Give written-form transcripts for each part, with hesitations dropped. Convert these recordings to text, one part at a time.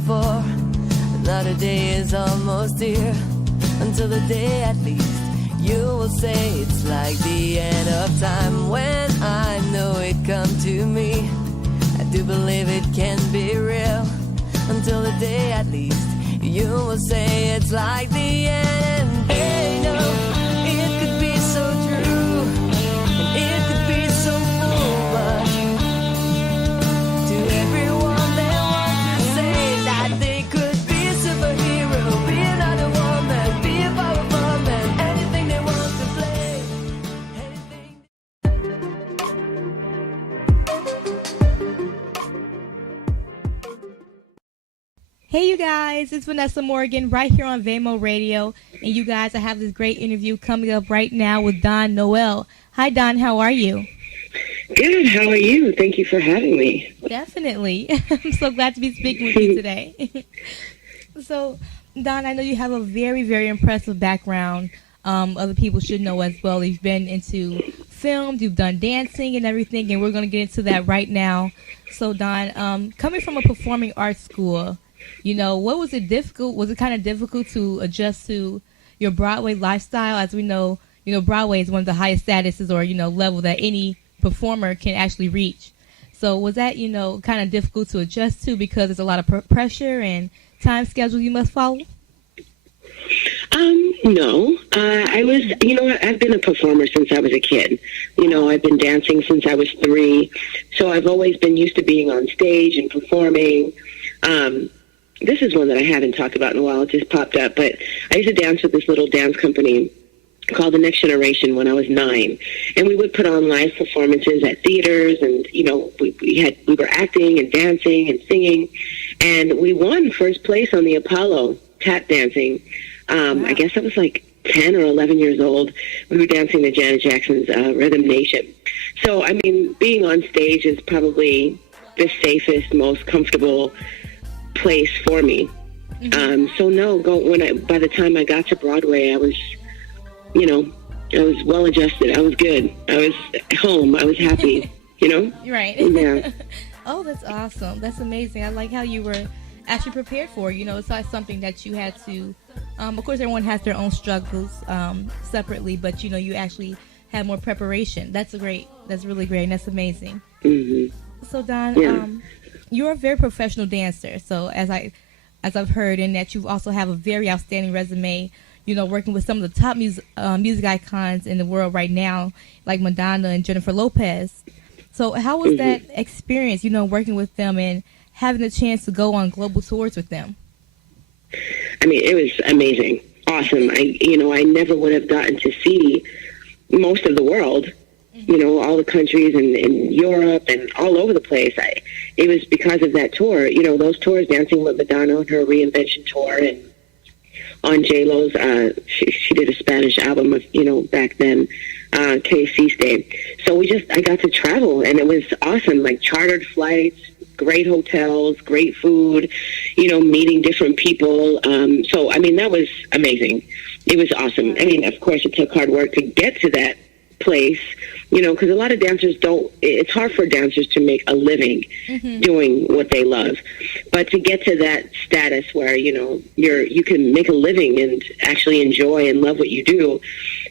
for. Another day is almost here. Until the day at least you will say it's like the end of time. When I know it come to me, I do believe it can be real. Until the day at least you will say it's like the end. Hey, no, it could be so true, and it could be so full, but to everyone they want to say that they could be a superhero, be another woman, be a powerful man, anything they want to play, anything. Hey you guys, it's Vanessa Morgan right here on Vamo Radio, and you guys, I have this great interview coming up right now with Noel. Hi Don, how are you? Good, how are you? Thank you for having me. Definitely. I'm so glad to be speaking with you today. So, Don, I know you have a very, very impressive background. Other people should know as well. You've been into film, you've done dancing and everything, and we're going to get into that right now. So, Don, coming from a performing arts school, you know, what was it difficult? Was it kind of difficult to adjust to your Broadway lifestyle? As we know, Broadway is one of the highest statuses or, level that any performer can actually reach. So was that, kind of difficult to adjust to because there's a lot of pressure and time schedule you must follow? No. I've been a performer since I was a kid. I've been dancing since I was 3. So I've always been used to being on stage and performing. This is one that I haven't talked about in a while. It just popped up. But I used to dance with this little dance company called The Next Generation when I was 9. And we would put on live performances at theaters. And, we were acting and dancing and singing. And we won first place on the Apollo tap dancing. Wow. I guess I was like 10 or 11 years old. We were dancing to Janet Jackson's Rhythm Nation. So, being on stage is probably the safest, most comfortable place for me. Mm-hmm. By the time I got to Broadway, I was well adjusted. I was good. I was home. I was happy, Right. Yeah. Oh, that's awesome. That's amazing. I like how you were actually prepared for, it's not something that you had to, of course everyone has their own struggles separately, but you actually had more preparation. That's really great, and that's amazing. Mm-hmm. So Don, you're a very professional dancer, so as I've heard, and that you also have a very outstanding resume, working with some of the top music icons in the world right now, like Madonna and Jennifer Lopez. So how was that experience, working with them and having the chance to go on global tours with them? It was amazing. Awesome. I never would have gotten to see most of the world, all the countries in Europe and all over the place. It was because of that tour, those tours, Dancing with Madonna on her Reinvention tour, and on JLo's, she did a Spanish album of, back then, KC So I got to travel, and it was awesome, like chartered flights, great hotels, great food, meeting different people. That was amazing. It was awesome. Of course, it took hard work to get to that place, because a lot of dancers it's hard for dancers to make a living doing what they love. But to get to that status where, you can make a living and actually enjoy and love what you do,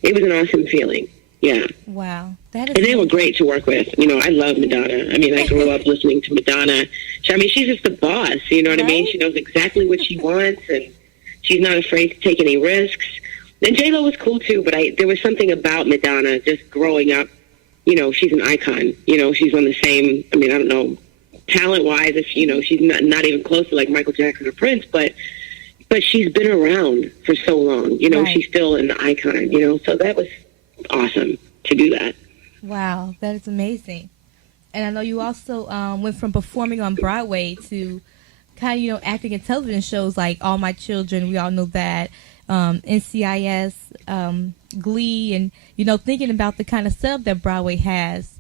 it was an awesome feeling. Yeah. Wow. And they were great to work with. I love Madonna. I grew up listening to Madonna. She's just the boss, you know what I mean? She knows exactly what she wants, and she's not afraid to take any risks. And JLo was cool too, but there was something about Madonna just growing up. She's an icon. She's on the same, I don't know, talent-wise, she's not even close to like Michael Jackson or Prince, but she's been around for so long. Right. She's still an icon, so that was awesome to do that. Wow, that is amazing. And I know you also went from performing on Broadway to kind of, acting in television shows like All My Children, we all know that, NCIS, Glee, and, thinking about the kind of setup that Broadway has,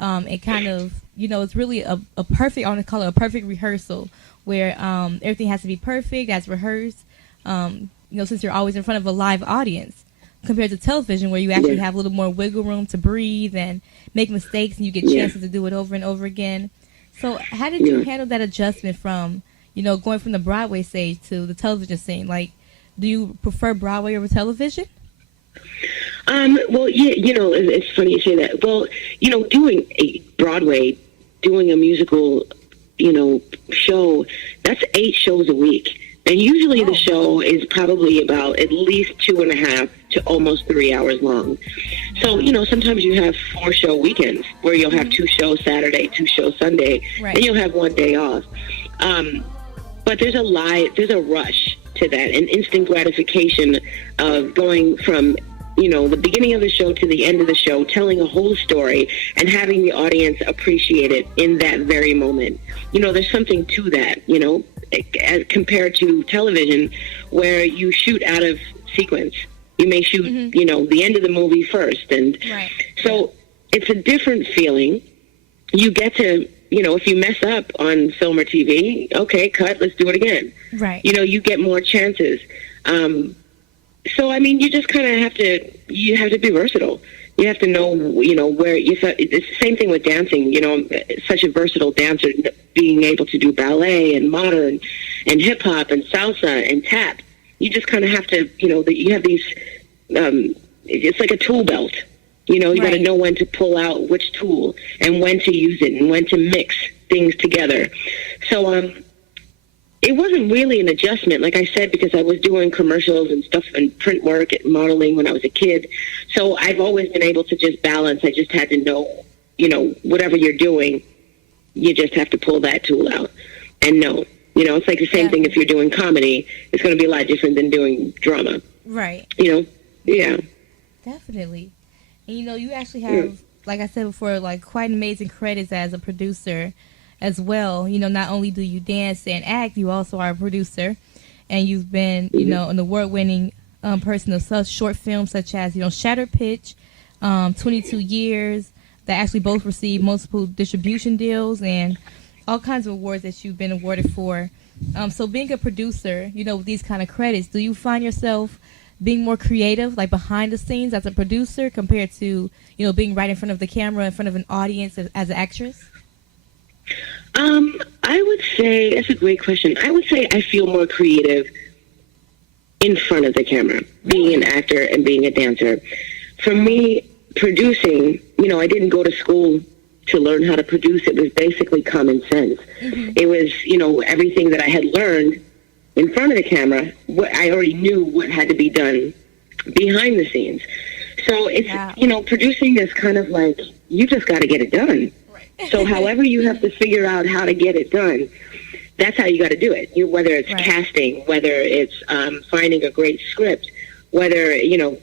it kind of, it's really a perfect, I want to call it a perfect rehearsal where everything has to be perfect, as rehearsed, since you're always in front of a live audience, compared to television where you actually have a little more wiggle room to breathe and make mistakes, and you get chances to do it over and over again. So how did you handle that adjustment from, going from the Broadway stage to the television scene. Like, do you prefer Broadway over television? Well, yeah, it's funny you say that. Well, doing a Broadway, doing a musical, show, that's 8 shows a week. And usually the show is probably about at least 2.5 to almost 3 hours long. So, sometimes you have 4-show weekends where you'll have 2 shows Saturday, 2 shows Sunday, right. and you'll have 1 day off. But there's a rush to that, an instant gratification of going from, the beginning of the show to the end of the show, telling a whole story and having the audience appreciate it in that very moment. There's something to that, as compared to television where you shoot out of sequence. You may shoot, the end of the movie first. And right. so it's a different feeling. You get to, if you mess up on film or TV, okay, cut, let's do it again. Right. You get more chances. So, you just kind of have to be versatile. You have to know, where it's the same thing with dancing, such a versatile dancer, being able to do ballet and modern and hip hop and salsa and tap. You just kind of have to, you have these, it's like a tool belt. You got to know when to pull out which tool and when to use it and when to mix things together. So, it wasn't really an adjustment, like I said, because I was doing commercials and stuff and print work and modeling when I was a kid. So I've always been able to just balance. I just had to know, whatever you're doing, you just have to pull that tool out and know. It's like the same thing if you're doing comedy. It's going to be a lot different than doing drama. Right. Yeah. Definitely. And, you actually have, like I said before, like quite amazing credits as a producer as well. Not only do you dance and act, you also are a producer, and you've been, an award-winning person of such short films such as, Shattered Pitch, 22 Years, that actually both received multiple distribution deals and all kinds of awards that you've been awarded for. So being a producer, with these kind of credits, do you find yourself being more creative, like behind the scenes as a producer compared to, being right in front of the camera, in front of an audience as an actress? I would say, that's a great question. I would say I feel more creative in front of the camera, being an actor and being a dancer. For me, producing, I didn't go to school to learn how to produce. It was basically common sense. Mm-hmm. It was, everything that I had learned in front of the camera, I already knew what had to be done behind the scenes. So it's, producing is kind of like, you just got to get it done. So however you have to figure out how to get it done, that's how you got to do it. Whether it's casting, whether it's finding a great script, whether,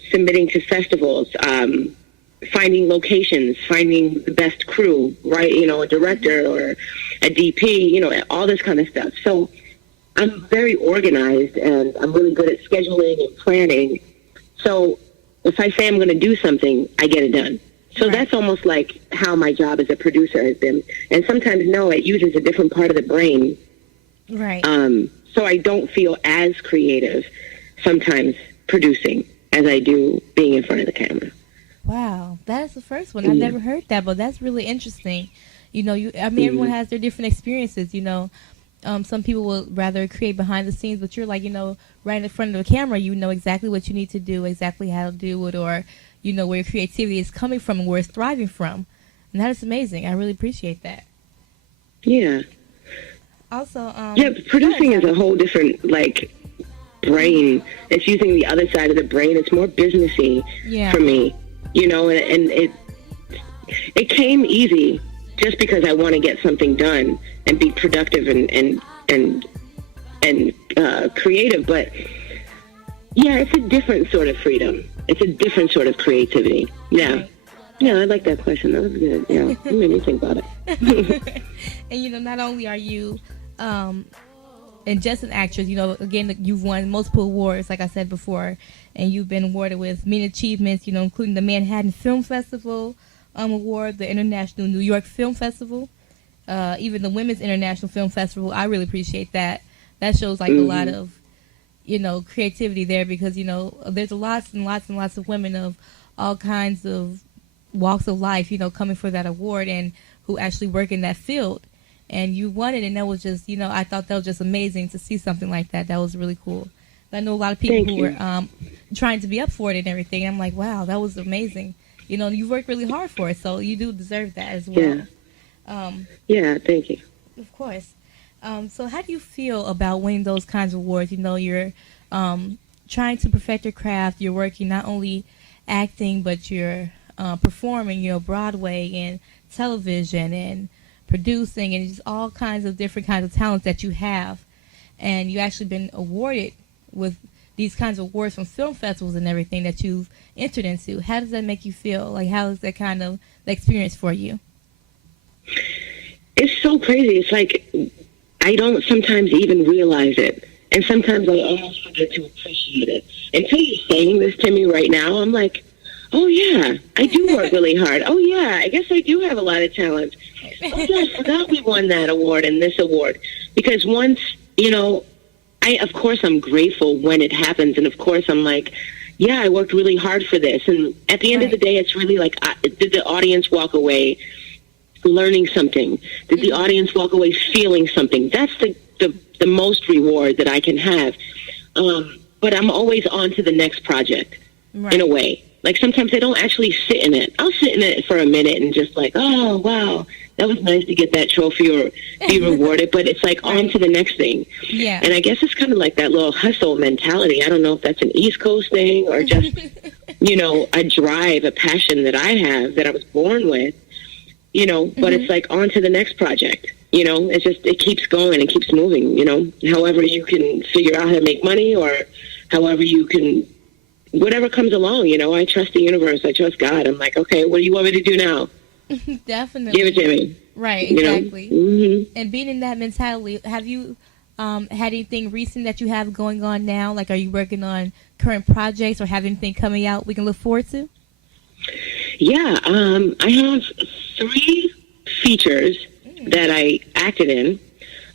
submitting to festivals, finding locations, finding the best crew, right? A director or a DP, all this kind of stuff. So I'm very organized and I'm really good at scheduling and planning. So if I say I'm going to do something, I get it done. So that's almost like how my job as a producer has been. And sometimes, it uses a different part of the brain. Right. So I don't feel as creative sometimes producing as I do being in front of the camera. Wow. That is the first one. I've never heard that, but that's really interesting. Everyone has their different experiences, Some people will rather create behind the scenes, but you're like, right in front of the camera, exactly what you need to do, exactly how to do it, or where your creativity is coming from and where it's thriving from. And that is amazing. I really appreciate that. Yeah. Also, producing is a whole different, brain. It's using the other side of the brain. It's more businessy for me, and it came easy just because I want to get something done and be productive and creative. But, it's a different sort of freedom. It's a different sort of creativity. Yeah. Right. Yeah, I like that question. That was good. Yeah, it made me think about it. And, not only are you and just an actress, again, you've won multiple awards, like I said before, and you've been awarded with many achievements, including the Manhattan Film Festival Award, the International New York Film Festival, even the Women's International Film Festival. I really appreciate that. That shows, a lot of creativity there because, there's lots and lots and lots of women of all kinds of walks of life, coming for that award and who actually work in that field. and you won it, and that was just, I thought that was just amazing to see something like that. That was really cool. I know a lot of people who were trying to be up for it and everything. I'm like, wow, that was amazing. You worked really hard for it, so you do deserve that as well. Yeah, thank you. Of course. So how do you feel about winning those kinds of awards? You're trying to perfect your craft. You're working not only acting, but you're performing, Broadway and television and producing and just all kinds of different kinds of talents that you have. And you actually been awarded with these kinds of awards from film festivals and everything that you've entered into. How does that make you feel? Like, how is that kind of experience for you? It's so crazy. It's like I don't sometimes even realize it. And sometimes I almost forget to appreciate it. Until you're saying this to me right now, I'm like, oh, yeah, I do work really hard. Oh, yeah, I guess I do have a lot of talent. Oh, yeah, I forgot we won that award and this award. Because once, of course, I'm grateful when it happens. And, of course, I'm like, yeah, I worked really hard for this. And at the end of the day, it's really like, did the audience walk away learning something? Did the audience walk away feeling something? That's the most reward that I can have. But I'm always on to the next project in a way. Like sometimes I don't actually sit in it. I'll sit in it for a minute and just like, oh, wow, that was nice to get that trophy or be rewarded. But it's like on to the next thing. Yeah. And I guess it's kind of like that little hustle mentality. I don't know if that's an East Coast thing or just, a drive, a passion that I have that I was born with, but it's like on to the next project. It's just, it keeps going and keeps moving, however you can figure out how to make money or however you can, whatever comes along, I trust the universe. I trust God. I'm like, okay, what do you want me to do now? Definitely. Give it to me. Right, exactly. Mm-hmm. And being in that mentality, have you had anything recent that you have going on now? Like, are you working on current projects or have anything coming out we can look forward to? Yeah, I have 3 features that I acted in.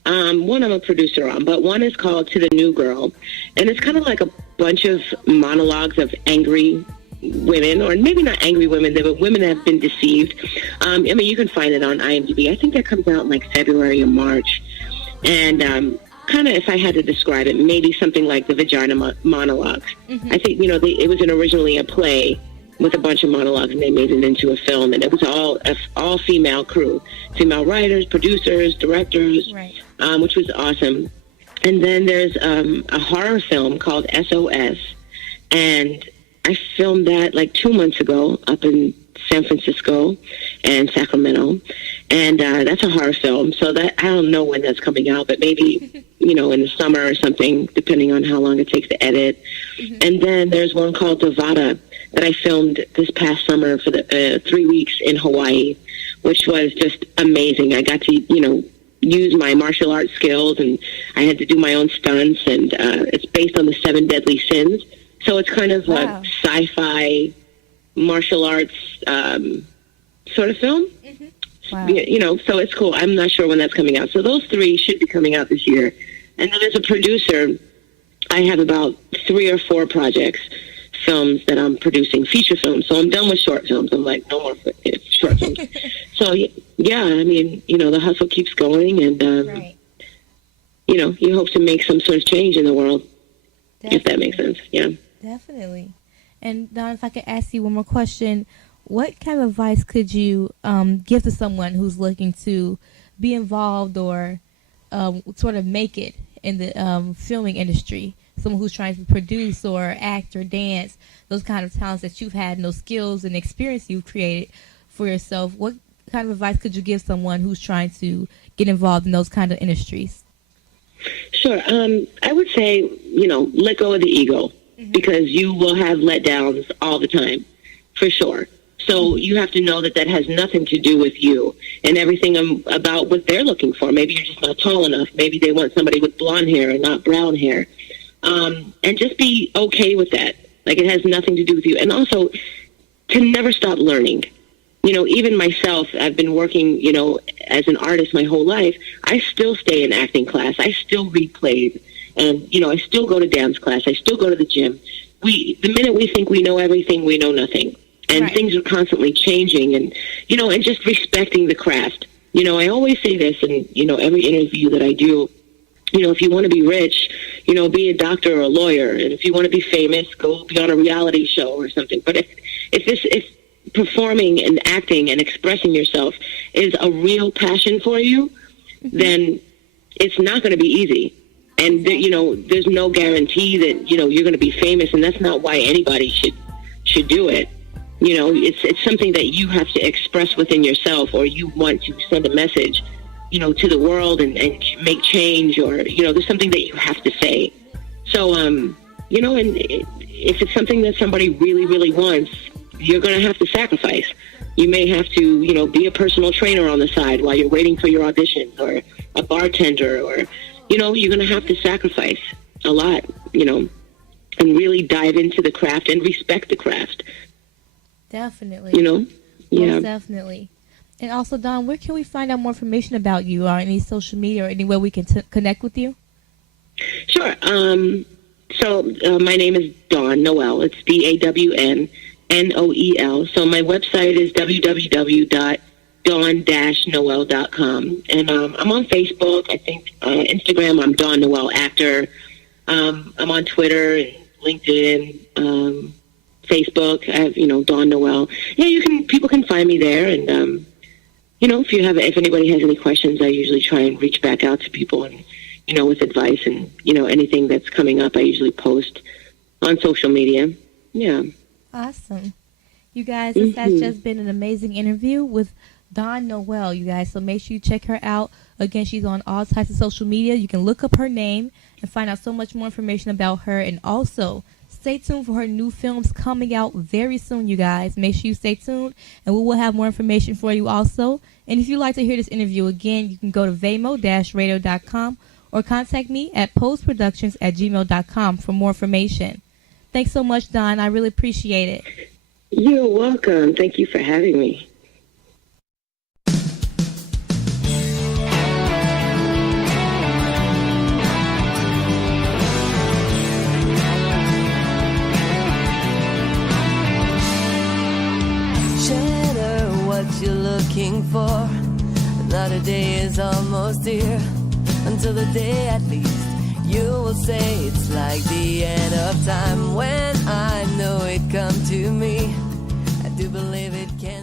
One I'm a producer on, but one is called To the New Girl. And it's kind of like a bunch of monologues of angry women, or maybe not angry women, but women that have been deceived. You can find it on IMDb. I think that comes out in like February or March. And kind of, if I had to describe it, maybe something like the Vagina Monologues. I think, it was originally a play with a bunch of monologues, and they made it into a film, and it was all female crew, female writers, producers, directors, which was awesome. And then there's a horror film called SOS, and I filmed that like 2 months ago up in San Francisco and Sacramento, and that's a horror film. So that I don't know when that's coming out, but maybe in the summer or something, depending on how long it takes to edit. And then there's one called Devada that I filmed this past summer for the 3 weeks in Hawaii, which was just amazing. I got to use my martial arts skills, and I had to do my own stunts, and it's based on the 7 deadly sins. So it's kind of a sci-fi martial arts sort of film. Wow. So it's cool. I'm not sure when that's coming out. So those 3 should be coming out this year. And then as a producer, I have about 3 or 4 projects, films that I'm producing, feature films. So I'm done with short films. I'm like, no more short films. So, yeah, the hustle keeps going, and, you hope to make some sort of change in the world, if that makes sense. Yeah. Definitely. And, Don, if I could ask you one more question, what kind of advice could you give to someone who's looking to be involved or sort of make it in the filming industry? Someone who's trying to produce or act or dance, those kind of talents that you've had and those skills and experience you've created for yourself. What kind of advice could you give someone who's trying to get involved in those kind of industries? Sure. I would say, let go of the ego, because you will have letdowns all the time, for sure. So you have to know that has nothing to do with you and everything about what they're looking for. Maybe you're just not tall enough. Maybe they want somebody with blonde hair and not brown hair. And just be okay with that. Like, it has nothing to do with you. And also, to never stop learning. Even myself, I've been working, as an artist my whole life. I still stay in acting class. I still read plays. And, I still go to dance class. I still go to the gym. The minute we think we know everything, we know nothing. And things are constantly changing. And, and just respecting the craft. I always say this in, every interview that I do. If you want to be rich, be a doctor or a lawyer. And if you want to be famous, go be on a reality show or something. But if performing and acting and expressing yourself is a real passion for you, then it's not going to be easy. And, there's no guarantee that, you're going to be famous. And that's not why anybody should do it. It's something that you have to express within yourself, or you want to send a message, to the world and make change, or, there's something that you have to say. So, and if it's something that somebody really, really wants, you're going to have to sacrifice. You may have to, be a personal trainer on the side while you're waiting for your auditions, or a bartender, or, you're going to have to sacrifice a lot, and really dive into the craft and respect the craft. Definitely. Yeah. Most definitely. And also, Dawn, where can we find out more information about you, or any social media, or anywhere we can connect with you? Sure. So my name is Dawn Noel. It's DAWNNOEL. So my website is www.dawn-noel.com. And I'm on Facebook. I think Instagram, I'm Dawn Noel Actor. I'm on Twitter and LinkedIn, Facebook. I have, Dawn Noel. Yeah, people can find me there. And, if anybody has any questions, I usually try and reach back out to people and, with advice, and, anything that's coming up, I usually post on social media. Yeah. Awesome. You guys, this has just been an amazing interview with Dawn Noel, you guys. So make sure you check her out. Again, she's on all types of social media. You can look up her name and find out so much more information about her. And also, stay tuned for her new films coming out very soon, you guys. Make sure you stay tuned, and we will have more information for you also. And if you'd like to hear this interview again, you can go to vamo-radio.com or contact me at postproductions@gmail.com for more information. Thanks so much, Dawn. I really appreciate it. You're welcome. Thank you for having me. What you're looking for. Another day is almost here. Until the day at least you will say it's like the end of time. When I know it come to me, I do believe it can.